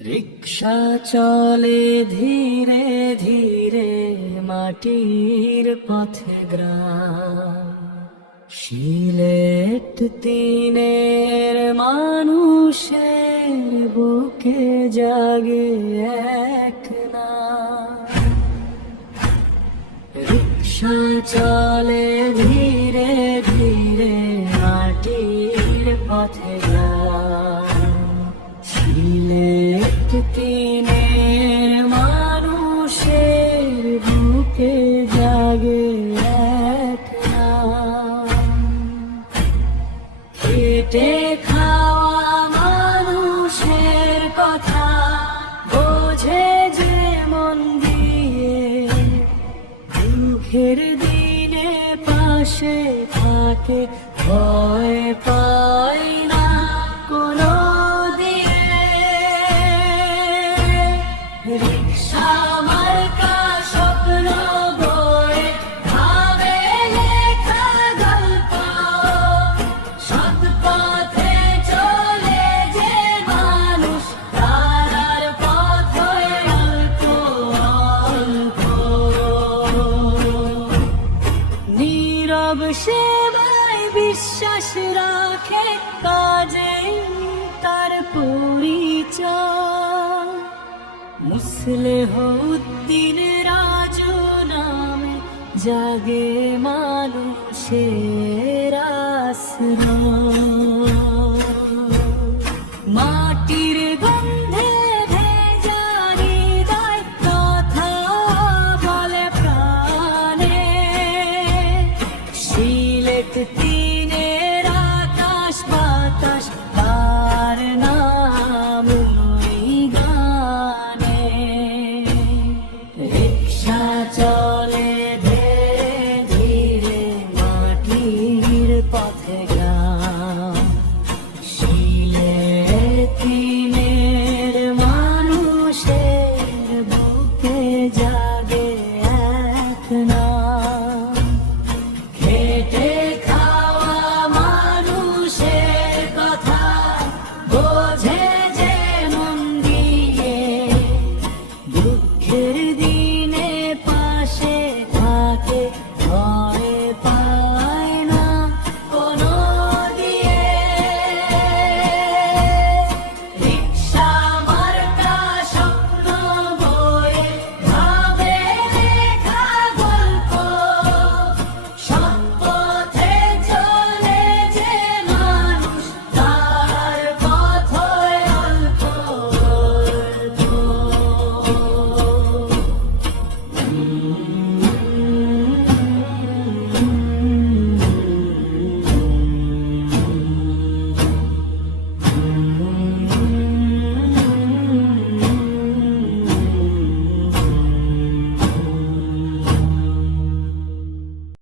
রিক্সা চলে ধীরে ধীরে মাটির পথে গ্রাম, সিলেট তিনের মানুষের বুকে জাগে এক নাম। রিক্সা চলে ধীরে ধীরে মাটির পথে গ্রাম, সিলেট তিনের মানুষের বুকে জাগে এক নাম। খেটে খাওয়া মানুষের কথা বোঝে যে মন দিয়ে, দুঃখের দিনে পাশে থাকে ভয় পায় না কোনো দিনে। রিক্সা মার্কা স্বপ্ন বয়ে ভাবে লেখা গল্প, সৎ পথে চলে যে মানুষ তারার পথে অল্প অল্প। নীরব সেবায় বিশ্বাস রাখে, কাজে তার পরিচয়। মুসলেহউদ্দিন রাজু নামে জাগে মানুষের